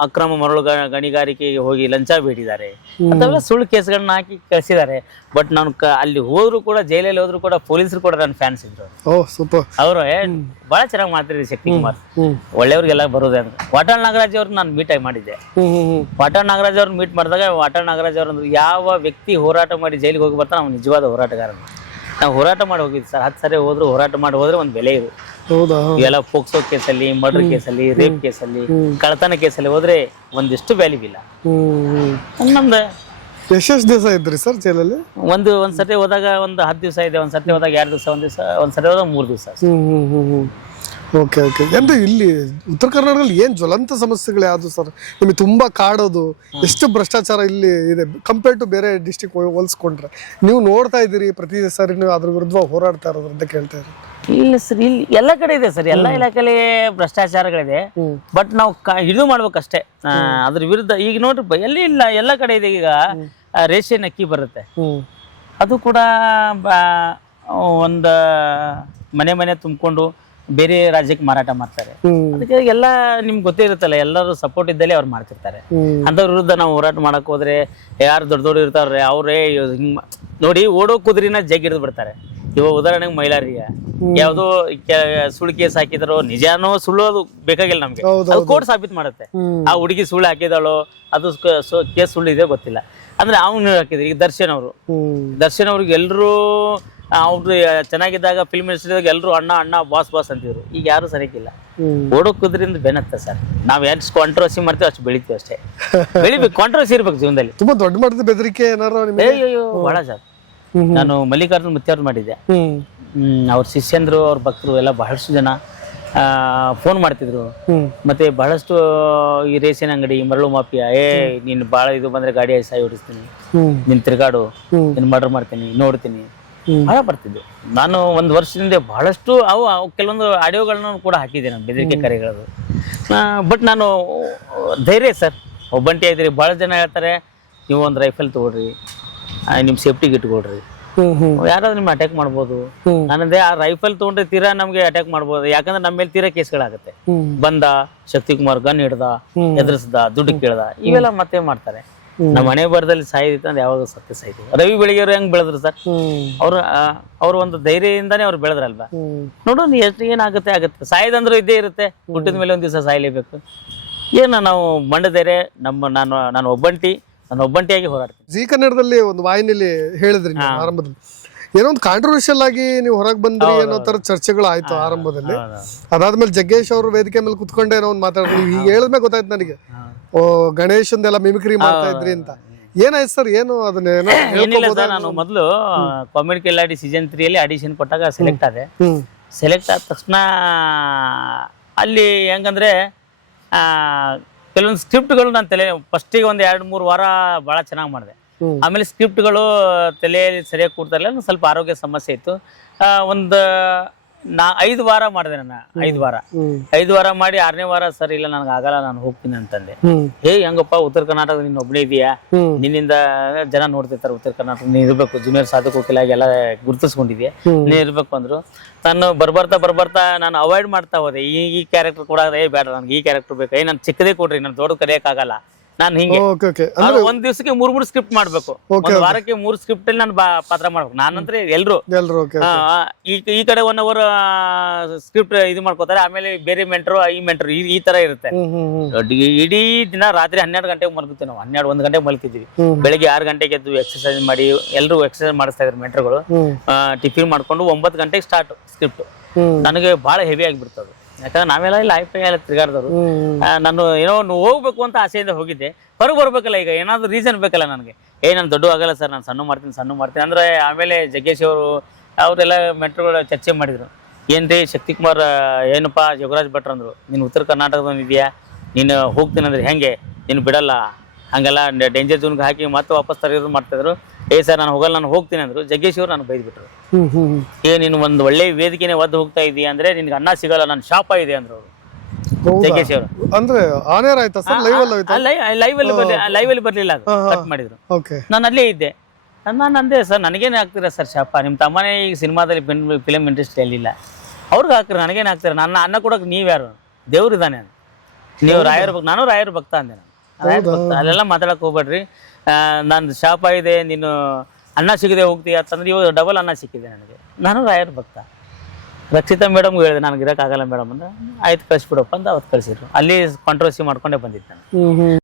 ಅಕ್ರಮ ಮರಳು ಗಣಿಗಾರಿಕೆಗೆ ಹೋಗಿ ಲಂಚ ಬೇಡಿದ್ದಾರೆ ಅಂತೆಲ್ಲ ಸುಳ್ಳು ಕೇಸ್ಗಳನ್ನ ಹಾಕಿ ಕಳಿಸಿದ್ದಾರೆ. ಬಟ್ ನಾನು ಅಲ್ಲಿ ಹೋದ್ರು ಕೂಡ, ಜೈಲಲ್ಲಿ ಹೋದ್ರು ಕೂಡ ಪೊಲೀಸರು ಕೂಡ ನನ್ನ ಫ್ಯಾನ್ಸ್ ಇದ್ರು. ಅವರು ಬಹಳ ಚೆನ್ನಾಗಿ ಮಾತಾಡಿದ್ರು ಶಕ್ತಿಕುಮಾರ್, ಒಳ್ಳೆಯವ್ರಿಗೆಲ್ಲ ಬರೋದೇ ಅಂತ. ವಾಟಾಳ್ ನಾಗರಾಜ್ ಅವ್ರನ್ನ ನಾನು ಮೀಟ್ ಆಗಿ ಮಾಡಿದ್ದೆ. ವಾಟಾಳ್ ನಾಗರಾಜ್ ಅವ್ರನ್ನ ಮೀಟ್ ಮಾಡಿದಾಗ ವಾಟಾಳ್ ನಾಗರಾಜ್ ಅವ್ರಂದ್ರೆ ಯಾವ ವ್ಯಕ್ತಿ ಹೋರಾಟ ಮಾಡಿ ಜೈಲಿಗೆ ಹೋಗಿ ಬರ್ತಾನೆ ಅವ್ನು ನಿಜವಾದ ಹೋರಾಟಗಾರನು. ನಾವು ಹೋರಾಟ ಮಾಡಿ ಹೋಗಿದ್ವಿ ಸರ್, 10 ಸರಿ ಹೋದ್ರು ಹೋರಾಟ ಮಾಡಿ ಹೋದ್ರೆ ಒಂದು ಬೆಲೆ ಇರು. ಇವೆಲ್ಲ ಪೋಕ್ಸೋ ಕೇಸಲ್ಲಿ, ಮರ್ಡರ್ ಕೇಸಲ್ಲಿ, ರೇಪ್ ಕೇಸಲ್ಲಿ, ಕಳ್ಳತನ ಕೇಸಲ್ಲಿ ಹೋದ್ರೆ ಒಂದಿಷ್ಟು ವ್ಯಾಲ್ಯೂ ಇಲ್ಲ. ನಮ್ದು ಎಷ್ಟು ದಿವಸ ಇದ್ರಿ ಸರ್ ಜೈಲಲ್ಲಿ? ಒಂದ್ಸತಿ ಹೋದಾಗ ಒಂದು 10 ದಿವಸ ಇದೆ, ಒಂದ್ಸತಿ ಹೋದಾಗ 2 ದಿವಸ, ಒಂದ್ಸತಿ ಹೋದಾಗ 3 ದಿವಸ. Okay okay. ಅಂದ್ರೆ ಇಲ್ಲಿ ಉತ್ತರ ಕರ್ನಾಟಕದಲ್ಲಿ ಏನ್ ಜ್ವಲಂತ ಸಮಸ್ಯೆಗಳು ಯಾವ್ದು ಸರ್? ನಿಮಗೆ ತುಂಬಾ ಕಾಡೋದು, ಎಷ್ಟು ಭ್ರಷ್ಟಾಚಾರ ಇಲ್ಲಿ ಇದೆ ಕಂಪೇರ್ ಟು ಬೇರೆ ಡಿಸ್ಟಿಕ್ ಹೋಲಿಸ್ಕೊಂಡ್ರೆ? ನೀವು ನೋಡ್ತಾ ಇದ್ದೀರಿ ಪ್ರತಿ ಸಾರಿ ನೀವು ಅದ್ರ ವಿರುದ್ಧ ಹೋರಾಡ್ತಾ ಇರೋದು ಅಂತ ಕೇಳ್ತಾ ಇದ್ದೀರಿ. ಇಲ್ಲ ಸರ್, ಇಲ್ಲಿ ಎಲ್ಲ ಕಡೆ ಇದೆ ಸರ್, ಎಲ್ಲ ಇಲಾಖೆಯಲ್ಲಿ ಭ್ರಷ್ಟಾಚಾರಗಳಿದೆ. ಬಟ್ ನಾವು ಹಿಡಿದು ಮಾಡ್ಬೇಕಷ್ಟೇ ಅದ್ರ ವಿರುದ್ಧ. ಈಗ ನೋಡ್ರಿ ಎಲ್ಲಿ ಇಲ್ಲ, ಎಲ್ಲ ಕಡೆ ಇದೆ. ಈಗ ರೇಷನ್ ಅಕ್ಕಿ ಬರುತ್ತೆ, ಅದು ಕೂಡ ಒಂದು ಮನೆ ತುಂಬಿಕೊಂಡು ಬೇರೆ ರಾಜ್ಯಕ್ಕೆ ಮಾರಾಟ ಮಾಡ್ತಾರೆ. ಅದಕ್ಕೆ ಎಲ್ಲ ನಿಮ್ಗೆ ಗೊತ್ತೇ ಇರುತ್ತಲ್ಲ, ಎಲ್ಲರೂ ಸಪೋರ್ಟ್ ಇದ್ದಲ್ಲಿ ಅವ್ರು ಮಾಡ್ತಿರ್ತಾರೆ. ಅಂಥವ್ರ ವಿರುದ್ಧ ನಾವು ಹೋರಾಟ ಮಾಡಕ್ ಹೋದ್ರೆ ಯಾರು ದೊಡ್ಡ ಇರ್ತಾರ್ರೆ ಅವ್ರೇ ಹಿಂಗ್ ನೋಡಿ ಓಡೋ ಕುದುರಿನ ಹಿಡಿದು ಬಿಡ್ತಾರೆ. ಇವಾಗ ಉದಾಹರಣೆಗೆ ಮೈಲಾರಿಗೆ ಯಾವ್ದೋ ಸುಳ್ಳು ಕೇಸ್ ಹಾಕಿದ್ರು, ನಿಜಾನೋ ಸುಳ್ಳು ಅದು ಬೇಕಾಗಿಲ್ಲ ನಮ್ಗೆ, ಅದು ಕೋರ್ಟ್ ಸಾಬೀತ್ ಮಾಡುತ್ತೆ. ಆ ಹುಡುಗಿ ಸುಳ್ಳು ಹಾಕಿದಾಳೋ ಅದು ಕೇಸ್ ಸುಳ್ಳು ಇದೆ ಗೊತ್ತಿಲ್ಲ ಅಂದ್ರೆ ಅವ್ನು ಹಾಕಿದ್ರು. ಈಗ ದರ್ಶನ್ ಅವ್ರಿಗೆ ಎಲ್ರು ಅವ್ರು ಚೆನ್ನಾಗಿದ್ದಾಗ ಫಿಲ್ಮ್ ಇಂಡಸ್ಟ್ರಿದಾಗ ಎಲ್ರು ಅಣ್ಣ ಬಾಸ್ ಅಂತಿದ್ರು. ಈಗ ಯಾರು ಸರಿಯಾಗಿಲ್ಲ. ಓಡೋ ಕುದ್ರಿಂದ ಬೆನ್ನತ್ತ ಸರ್. ನಾವ್ ಎಷ್ಟು ಕಾಂಟ್ರವರ್ಸಿ ಮಾಡ್ತೀವಿ ಅಷ್ಟು ಬೆಳಿತೀವಿ ಅಷ್ಟೇ. ಬೆಳಿಬೇಕು, ಕಾಂಟ್ರವರ್ಸಿ ಇರ್ಬೇಕು ಜೀವನದಲ್ಲಿ. ತುಂಬಾ ದೊಡ್ಡ ಮಟ್ಟದ ಬೆದರಿಕೆ ಏನಾರು? ಬಹಳ ಸರ್. ನಾನು ಮಲ್ಲಿಕಾರ್ಜುನ್ ಮುತ್ಯಾವ್ರು ಮಾಡಿದ್ದೆ. ಅವ್ರ ಶಿಷ್ಯಂದ್ರು, ಅವ್ರ ಭಕ್ತರು ಎಲ್ಲ ಬಹಳಷ್ಟು ಜನ ಫೋನ್ ಮಾಡ್ತಿದ್ರು. ಮತ್ತೆ ಬಹಳಷ್ಟು ಈ ರೇಷನ್ ಅಂಗಡಿ, ಮರಳು ಮಾಫಿಯಾ, ನೀನ್ ಬಾಳ ಇದು ಬಂದ್ರೆ ಗಾಡಿ ಸಾಯಿ ಹೊಡಿಸ್ತೀನಿ, ನೀನ್ ತಿರ್ಗಾಡು, ನೀನ್ ಮರ್ಡರ್ ಮಾಡ್ತೀನಿ, ನೋಡ್ತೀನಿ, ಬಹಳ ಬರ್ತಿದ್ದೆ. ನಾನು 1 ವರ್ಷದಿಂದ ಬಹಳಷ್ಟು ಕೆಲವೊಂದು ಆಡಿಯೋಗಳನ್ನ ಕೂಡ ಹಾಕಿದ್ದೆ ನಾನು, ಬೆದರಿಕೆ ಕರೆಗಳದು. ಬಟ್ ನಾನು ಧೈರ್ಯ ಸರ್, ಒಬ್ಬಂಟಿ ಆಗಿದ್ರಿ. ಬಹಳ ಜನ ಹೇಳ್ತಾರೆ ನೀವು ಒಂದು ರೈಫಲ್ ತಗೊಳ್ರಿ, ನಿಮ್ ಸೇಫ್ಟಿಗೆ ಇಟ್ಕೊಳ್ರಿ, ಯಾರಾದ್ರೂ ನಿಮ್ಗೆ ಅಟ್ಯಾಕ್ ಮಾಡ್ಬೋದು. ನಾನಂದ್ರೆ ಆ ರೈಫಲ್ ತಗೊಂಡ್ರೆ ತೀರಾ ನಮ್ಗೆ ಅಟ್ಯಾಕ್ ಮಾಡ್ಬೋದು, ಯಾಕಂದ್ರೆ ನಮ್ಮ ಮೇಲೆ ತೀರಾ ಕೇಸ್ಗಳಾಗತ್ತೆ. ಬಂದ ಶಕ್ತಿಕುಮಾರ್ ಗನ್ ಹಿಡ್ದ, ಎದುರಿಸ್ದ, ದುಡ್ಡು ಕೇಳ್ದ, ಇವೆಲ್ಲ ಮತ್ತೆ ಮಾಡ್ತಾರೆ. ನಮ್ಮ ಮನೆ ಬರದಲ್ಲಿ ಸಾಯಿದಿತ್ತು ಅಂದ್ರೆ ಯಾವಾಗ ಸತ್ಯ ಸಾಯ್ತು. ರವಿ ಬೆಳಗೆಯವರು ಹೆಂಗ್ ಬೆಳೆದ್ರು ಸರ್, ಅವ್ರ ಒಂದು ಧೈರ್ಯದಿಂದಾನೇ ಅವ್ರು ಬೆಳೆದ್ರಲ್ವಾ. ನೋಡೋಣ ಎಷ್ಟು ಏನಾಗುತ್ತೆ ಆಗುತ್ತೆ. ಸಾಯ್ದಂದ್ರೂ ಇದ್ದೇ ಇರುತ್ತೆ, ಹುಟ್ಟಿದ ಮೇಲೆ ಒಂದ್ ದಿವಸ ಸಾಯ್ಲೇಬೇಕು. ನಾವು ಮಂಡ ಧೈರ್ಯ ನಾನು ಒಬ್ಬಂಟಿಯಾಗಿ ಹೋರಾಡ್ತೀನಿ. ಜೀ ಕನ್ನಡದಲ್ಲಿ ಒಂದು ವಾಹಿನಿಯಲ್ಲಿ ಹೇಳಿದ್ರಿ ಆರಂಭದಲ್ಲಿ, ಏನೋ ಒಂದು ಕಾಂಟ್ರವರ್ಷಿಯಲ್ ಆಗಿ ನೀವು ಹೊರಗೆ ಬಂದ್ರಿ ಅನ್ನೋ ತರ ಚರ್ಚೆಗಳು ಆಯ್ತು ಆರಂಭದಲ್ಲಿ. ಅದಾದ್ಮೇಲೆ ಜಗ್ಗೇಶ್ ಅವರು ವೇದಿಕೆ ಮೇಲೆ ಕುತ್ಕೊಂಡೆ ಏನೋ ಒಂದು ಮಾತಾಡಿದ್ರು. ಈಗ ಹೇಳಿದ್ಮೇಲೆ ಗೊತ್ತಾಯ್ತು ನನಗೆ, ಗಣೇಶಂದೆಲ್ಲ ಮಿಮಿಕ್ರಿ ಮಾಡ್ತಾ ಇದ್ರಿ ಅಂತ. ಏನಾಯ್ತು ಸರ್? ಏನು ಅದನ್ನ ಏನಿಲ್ಲ ಸರ್, ನಾನು ಮೊದಲು ಕಾಮಿಡಿ ಕಿಲಾಡಿ ಸೀಸನ್ 3 ಅಲ್ಲಿ ಆಡಿಷನ್ ಕೊಟ್ಟಾಗ ಸೆಲೆಕ್ಟ್ ಆದೆ. ಸೆಲೆಕ್ಟ್ ಆದ ತಕ್ಷಣ ಅಲ್ಲಿ ಹೆಂಗಂದ್ರೆ ಕೆಲವೊಂದು ಸ್ಕ್ರಿಪ್ಟ್ಗಳು ನಾನು ಫಸ್ಟಿಗೆ ಒಂದು 2-3 ವಾರ ಬಹಳ ಚೆನ್ನಾಗಿ ಮಾಡಿದೆ. ಆಮೇಲೆ ಸ್ಕ್ರಿಪ್ಟ್ಗಳು ತಲೆಯಲ್ಲಿ ಸರಿಯಾಗಿ ಕೂಡ್ತಾ ಇಲ್ಲ, ಸ್ವಲ್ಪ ಆರೋಗ್ಯ ಸಮಸ್ಯೆ ಇತ್ತು. ಒಂದು 5 ವಾರ ಮಾಡಿದೆ ನಾನು. 5 ವಾರ ಮಾಡಿ 6ನೇ ವಾರ ಸರ್ ಇಲ್ಲ ನನಗೆ ಆಗಲ್ಲ, ನಾನು ಹೋಗ್ತೀನಿ ಅಂತಂದೆ. ಹೆಂಗಪ್ಪ ಉತ್ತರ ಕರ್ನಾಟಕ ನೀನ್ ಒಬ್ಬನೇ ಇದೆಯಾ, ನಿನ್ನಿಂದ ಜನ ನೋಡ್ತಿರ್ತಾರೆ ಉತ್ತರ ಕರ್ನಾಟಕ, ನೀನ್ ಇರ್ಬೇಕು, ಜೂನಿಯರ್ ಸಾಧಕ ವಕೀಲ ಎಲ್ಲ ಗುರುತಿಸ್ಕೊಂಡಿದ್ಯಾ, ನೀನ್ ಇರ್ಬೇಕು ಅಂದ್ರು. ನಾನು ಬರ್ಬರ್ತಾ ನಾನು ಅವಾಯ್ಡ್ ಮಾಡ್ತಾ ಹೋದೆ. ಈ ಕ್ಯಾರೆಕ್ಟರ್ ಕೂಡ ಬೇಡ, ನನ್ಗೆ ಈ ಕ್ಯಾರೆಕ್ಟರ್ ಬೇಕು, ನಾನು ಚಿಕ್ಕದೇ ಕೊಡ್ರಿ, ನಾನು ದೊಡ್ಡ ಕರೆಯಕ್ಕಾಗಲ್ಲ, ನಾನು ಹಿಂಗೆ ಓಕೆ ಓಕೆ ಅವ್ರು ಒಂದ್ ದಿವಸಕ್ಕೆ ಮೂರ್ ಸ್ಕ್ರಿಪ್ಟ್ ಮಾಡ್ಬೇಕು, ಒಂದ್ ವಾರಕ್ಕೆ 3 ಸ್ಕ್ರಿಪ್ಟ್ ಅಲ್ಲಿ ನಾನು ಪಾತ್ರ ಮಾಡ್ಬೇಕು. ನಾನಂದ್ರೆ ಎಲ್ರು ಎಲ್ರು ಓಕೆ ಈ ಕಡೆ 1 hour ಸ್ಕ್ರಿಪ್ಟ್ ಇದು ಮಾಡ್ಕೋತಾರೆ, ಆಮೇಲೆ ಬೇರೆ ಮೆಂಟ್ರು ಈ ಮೆಂಟ್ರು ಈ ತರ ಇರುತ್ತೆ. ಇಡೀ ದಿನ ರಾತ್ರಿ 12 ಗಂಟೆಗೆ ಮಲಗುತ್ತೀವಿ ನಾವು, 1 ಗಂಟೆಗೆ ಮಲಗಿದ್ವಿ. ಬೆಳಿಗ್ಗೆ 6 ಗಂಟೆಗೆ ಎದ್ದು ಎಕ್ಸರ್ಸೈಸ್ ಮಾಡಿ ಎಲ್ರು ಎಕ್ಸರ್ಸೈಸ್ ಮಾಡಿಸ್ತಾ ಇದ್ರು ಮೆಂಟ್ರುಗಳು. ಟಿಫಿನ್ ಮಾಡ್ಕೊಂಡು 9 ಗಂಟೆಗೆ ಸ್ಟಾರ್ಟ್ ಸ್ಕ್ರಿಪ್ಟ್. ನನಗೆ ಬಹಳ ಹೆವಿ ಆಗಿಬಿಡ್ತದೆ, ಯಾಕಂದ್ರೆ ನಾವೆಲ್ಲ ಇಲ್ಲಿ ಎಲ್ಲ ತಿರ್ಗಾಡ್ದವ್ರು. ನಾನು ಏನೋ ಹೋಗ್ಬೇಕು ಅಂತ ಆಸೆಯಿಂದ ಹೋಗಿದ್ದೆ, ಹೊರಗೆ ಬರ್ಬೇಕಲ್ಲ, ಈಗ ಏನಾದ್ರು ರೀಸನ್ ಬೇಕಲ್ಲ ನನಗೆ. ನಾನು ದೊಡ್ಡ ಆಗಲ್ಲ ಸರ್, ನಾನು ಸಣ್ಣ ಮಾಡ್ತೀನಿ ಅಂದ್ರೆ. ಆಮೇಲೆ ಜಗ್ಗೇಶ್ ಅವರೆಲ್ಲ ಮೆಟ್ರೋಗಳು ಚರ್ಚೆ ಮಾಡಿದ್ರು. ಏನ್ರಿ ಶಕ್ತಿಕುಮಾರ್ ಏನಪ್ಪ ಯೋಗರಾಜ್ ಭಟ್ರು ಅಂದ್ರು, ನೀನು ಉತ್ತರ ಕರ್ನಾಟಕದಲ್ಲಿದ್ಯಾ, ನೀನು ಹೋಗ್ತೀನಿ ಅಂದ್ರೆ ಹೆಂಗೆ, ನೀನು ಬಿಡಲ್ಲ, ಹಂಗೆಲ್ಲ ಡೇಂಜರ್ ಝೋನ್ಗೆ ಹಾಕಿ ಮತ್ತೆ ವಾಪಸ್ ತರೋದು ಮಾಡ್ತಿದ್ರು. ಸರ್ ನಾನು ಹೋಗಲ್ಲ, ನಾನು ಹೋಗ್ತೀನಿ ಅಂದ್ರು. ಜಗ್ಗೇಶ್ ಅವರು ನಾನು ಬೈದ್ಬಿಟ್ರು. ನೀನು ಒಂದು ಒಳ್ಳೆ ವೇದಿಕೆನೆ ಒದ್ದು ಹೋಗ್ತಾ ಇದೀಯ ಅಂದ್ರೆ ನಿನ್ಗೆ ಅನ್ನ ಸಿಗಲ್ಲ, ನನ್ನ ಶಾಪ ಇದೆ ಅಂದ್ರು ಅವರು, ಜಗ್ಗೇಶ್ ಅವರು. ಅಂದ್ರೆ ಆನೇರ್ ಆಯ್ತಾ ಸರ್? ಲೈವ್ ಅಲ್ಲಿ ಆಯ್ತಾ? ಲೈವ್ ಅಲ್ಲಿ ಬರ್ಲಿಲ್ಲ, ಅದು ಕಟ್ ಮಾಡಿದ್ರು. ನಾನು ಅಲ್ಲೇ ಇದ್ದೆ. ನಾನು ಅಂದೆ, ಸರ್ ನನಗೇನು ಆಗ್ತೀರಾ ಸರ್ ಶಾಪ, ನಿಮ್ಮ ತಮ್ಮನೇ ಈಗ ಸಿನಿಮಾದಲ್ಲಿ ಫಿಲಮ್ ಇಂಡಸ್ಟ್ರಿಯಲ್ಲಿ ಇಲ್ಲ, ಅವ್ರಿಗೆ ಹಾಕ್ರಿ, ನನಗೇನು ಹಾಕ್ತೀರ, ನನ್ನ ಅನ್ನ ಕೊಡೋಕೆ ನೀವ್ಯಾರು, ದೇವ್ರು ಇದ್ದಾನೆ, ನೀವು ರಾಯರ ಭಕ್ತ, ನಾನು ರಾಯರ ಭಕ್ತ ಅಂದೆ. ಅಲ್ಲೆಲ್ಲ ಮಾತಾಡಕ್ ಹೋಗ್ಬೇಡ್ರಿ, ನಾನು ಶಾಪ ಇದೆ, ನೀನು ಅನ್ನ ಸಿಗದೆ ಹೋಗ್ತೀಯ ಅಂತಂದ್ರೆ ಇವಾಗ ಡಬಲ್ ಅನ್ನ ಸಿಕ್ಕಿದೆ ನನಗೆ, ನಾನು ರಾಯರ ಭಕ್ತ. ರಕ್ಷಿತಾ ಮೇಡಮ್ಗೆ ಹೇಳಿದೆ, ನನಗೆ ಇರೋಕ್ಕಾಗಲ್ಲ ಮೇಡಮ್ ಅಂದ್ರೆ, ಆಯ್ತು ಕಳಿಸ್ಬಿಡಪ್ಪ ಅಂತ ಅವತ್ತು ಕಳಿಸಿದ್ರು. ಅಲ್ಲಿ ಕಾಂಟ್ರವರ್ಸಿ ಮಾಡ್ಕೊಂಡೇ ಬಂದಿದ್ದೆ ನಾನು.